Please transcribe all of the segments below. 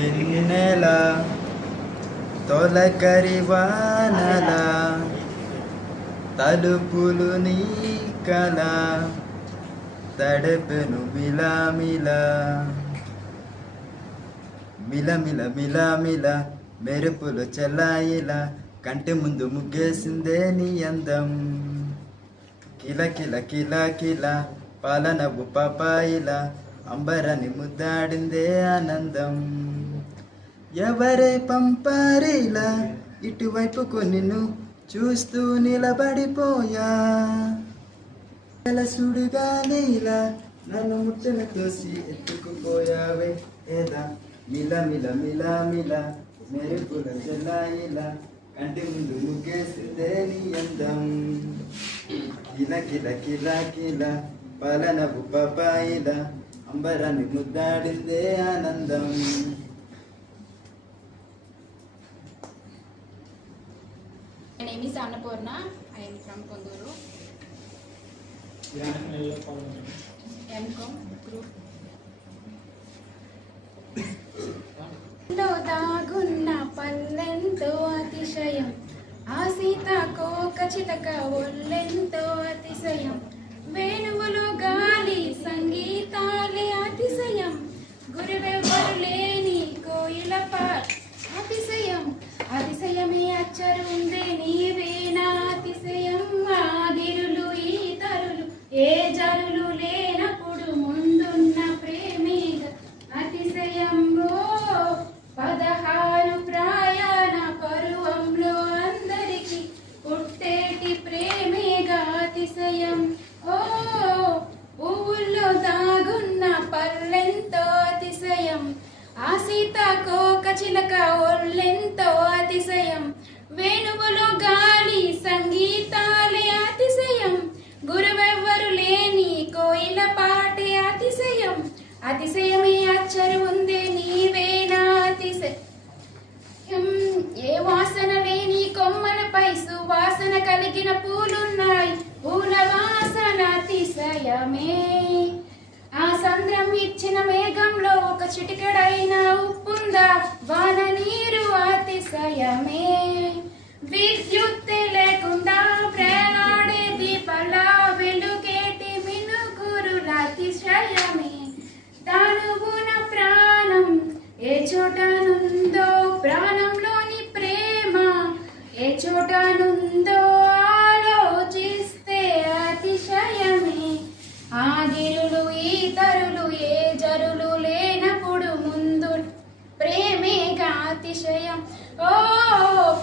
వెన్నెల తొలకరి వానల తలుపులు నీ కల తడపెను మిలమిల మిలమిల మిలమిల మెరుపులు చెల్లాయిలా కంటి ముందు ముగ్గేసిందే నీ అందం కిల కిల కిల కిల పాలనవ్వు పాపాయిలా అంబరాన్ని ముద్దాడిందే ఆనందం ఎవరే పంపారిలా ఇటువైపుకు నిన్ను చూస్తూ నిలబడిపోయా సుడిగా నీలా నన్ను ముట్టను తోసి ఎత్తుకుపోయావే ఏదా మిల మిల మిల మిల మెరుపుల చెల్లాయిలా కంటి ముందు ముగ్గేసిందే నీ అందం కిల కిల కిల కిల పాలనవు పాపాయిలా అంబరాన్ని ముద్దాడిందే ఆనందం. My name is Annapurna. I am from Konduru. M.Com group. దాగున్న పల్లెంతో అతిశయం ఆ సీతాకోక చిలక ఒళ్ళెంతో అతిశయం వేణువులో గాలి సంగీతాలే అతిశయం గురువెవ్వరు లేని కోయిల అతిశయం అతిశయమే అచ్చరు ఉందే నీవేనా అతిశయం ఆగిరులు ఈ తరులు ఏ జరులు లేనప్పుడు ముందున్న ప్రేమేగ అతిశయంలో 16 ప్రయాణ పరువంలో అందరికి పుట్టేటి ప్రేమేగా అతిశయం ఓ పువ్వుల్లో దాగున్న పల్లెంతో అతిశయం ఆ సీతాకోక చిలక ఒళ్ళెంతో అతిశయం వేణువులో గాలి సంగీతాలే అతిశయం గురువెవ్వరు లేని కోయిల పాటే అతిశయం అతిశయమే అచ్చరు ఉందే నీవేనా అతిశయం ఏ వాసన లేని కొమ్మలపై సువాసన కలిగిన పూలున్నాయి పూల వాసన అతిశయమే ఆ సంద్రం ఇచ్చిన మేఘంలో ఒక చిటికెడైన ఉప్పుందా వాన నీరు అతిశయమే విద్యుత్ లేకుండా ప్రేలాడే దీపాల వెలుగేటి మినుగురుల అతిశయమే దానుగుణ ప్రాణం ఏ చోటనుందో ప్రాణంలోని ప్రేమ ఏ చోటనుందో ఆలోచిస్తే అతిశయమే ఆగిరులు ఈ తరులు ఏ జరులు లేనప్పుడు ముందు ప్రేమేగా అతిశయం ఓ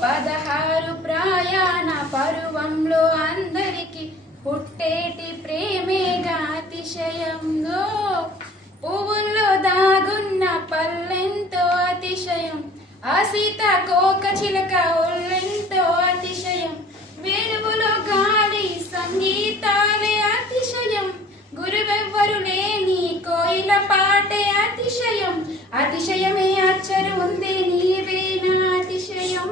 16 ప్రయాణ పరువంలో అందరికి పుట్టేటి ప్రేమేగా అతిశయంలో పువ్వుల్లో దాగున్న పల్లెంతో అతిశయం ఆ సీతాకోక చిలక ఒళ్ళెంతో అతిశయం వేణువులో గాలి సంగీతాలే అతిశయం గురువెవ్వరు లేని కోయిల పాటే అతిశయం అతిశయమే అచ్చరు ఉంది నీవేనా అతిశయం.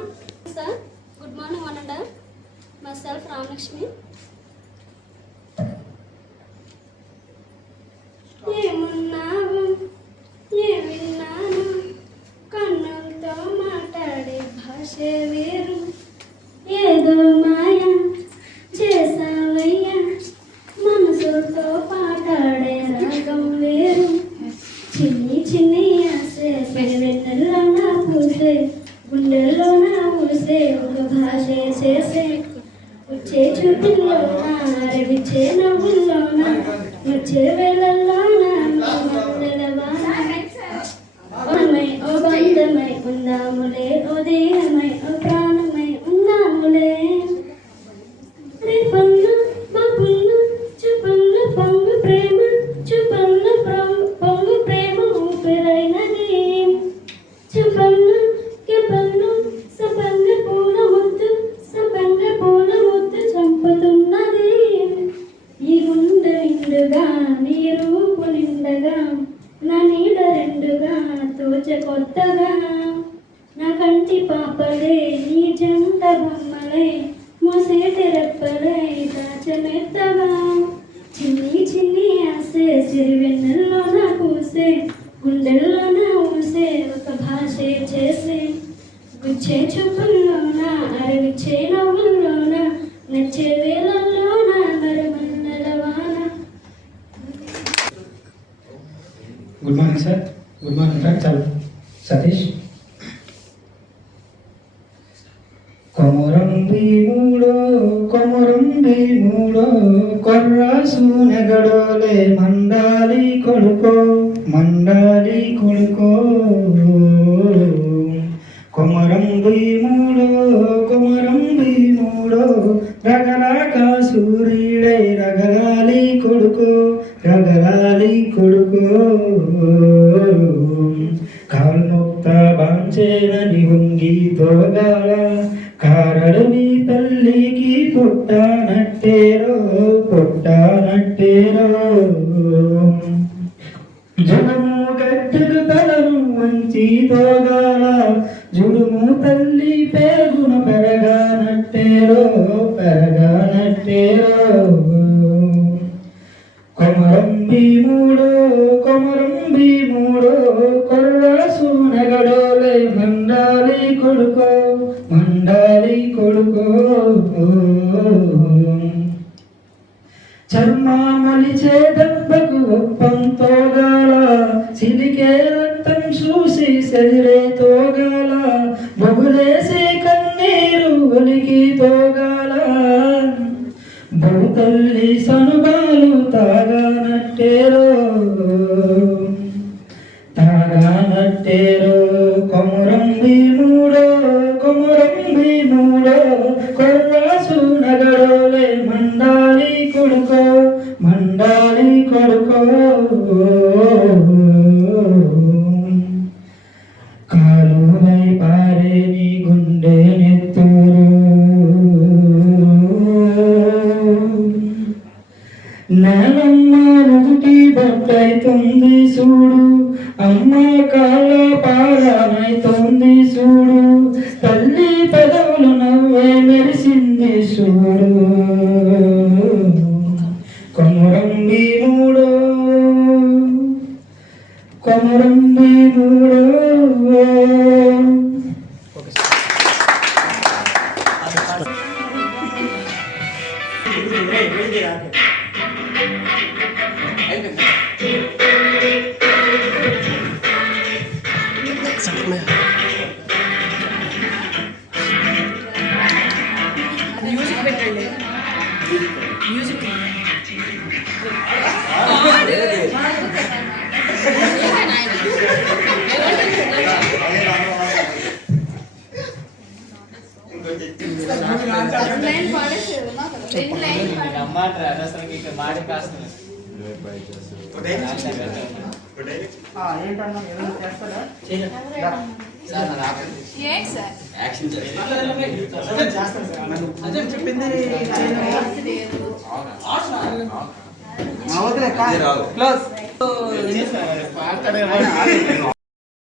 Sir good morning one and myself Ramalakshmi. ఏమున్నావు ఏ విన్నాను కన్నులతో మాట్లాడే భాషే వేరు ఏదో మాయ చేసావయ్యా మనసుతో పాటాడే రాగం వేరు చిన్ని చిన్ని ఆసే వెన్నెల్లో నా పూసే గుండెల్లో నా ఊసే ఒక భాషే చేసే వచ్చే చూపుల్లోనా అరవిచ్చే నవ్వుల్లోనా వచ్చే వేళల్లోనా ఓ బంధమై ఉందాములే ఓ దేహమై ఓ ప్రాణమై ఉందాములే రేపన్న బాబున్న చూపన్న పొంగు ప్రేమ చూపన్న పొంగు ప్రేమ ఊపిరైనది చూపన్న కెపన్న సపంగ పూల ముద్దు చంపుతున్నది ఈ గుండె నిండుగా నీ రూపు నిండగా నా నీడ రెండుగా తోచే కొత్తగా నా కంటి పాపలే నీ జంట బొమ్మలే మోసేటి రెప్పలే దాచమెత్తగా చిన్ని చిన్ని ఆసే సిరివెన్నెల్లో నా పూసే గుండెల్లో నా ఊసే ఒక భాష షేర్ చేసి గుచ్చే చూపుల్లోన అరవిచ్చే నవ్వుల్లోన నచ్చే వేళల్లోన మరమన్నల వాన. Good morning sir. Good morning sir. Satish. Komaram భీముడో కొర్రాసు నెగడోలే మండాలి కొడుకో కొమరం భీముడో రగరాక సూర్యుడై రగలాలి కొడుకో కాలు ముక్త బాంచేనని వంగి తోగాల కారడు నీ తల్లికి పుట్టానట్టేరో జనము గట్టుకు తలను వంచి తోగాల జుడుము తల్లి పేగున పెరగానట్టేరో కొమరం భీముడో కొర్రాసు నెగడోలే మండాలి కొడుకో చర్మామలిచే దెబ్బకు ఒప్పంతోగాల సిలికే రక్తం చూసి సెదిరే తోగాల బొగులేసి కన్నీరు ఒలికి తోగాల భూతల్లి సనుబాలు తాగానట్టేరో కొమరం భీముడో కొర్రాసు నగడోలే మండాలి కొడుకో కాలువై పారే నీ గుండె నెత్తూరు నేలమ్మ నుదుటి బట్టయితుంది చూడు అమ్మ కాళ్ళ పారానైతుంది చూడు తల్లి పెదవులు నవ్వే మెరిసింది చూడు కొమరం భీముడో చెప్పింది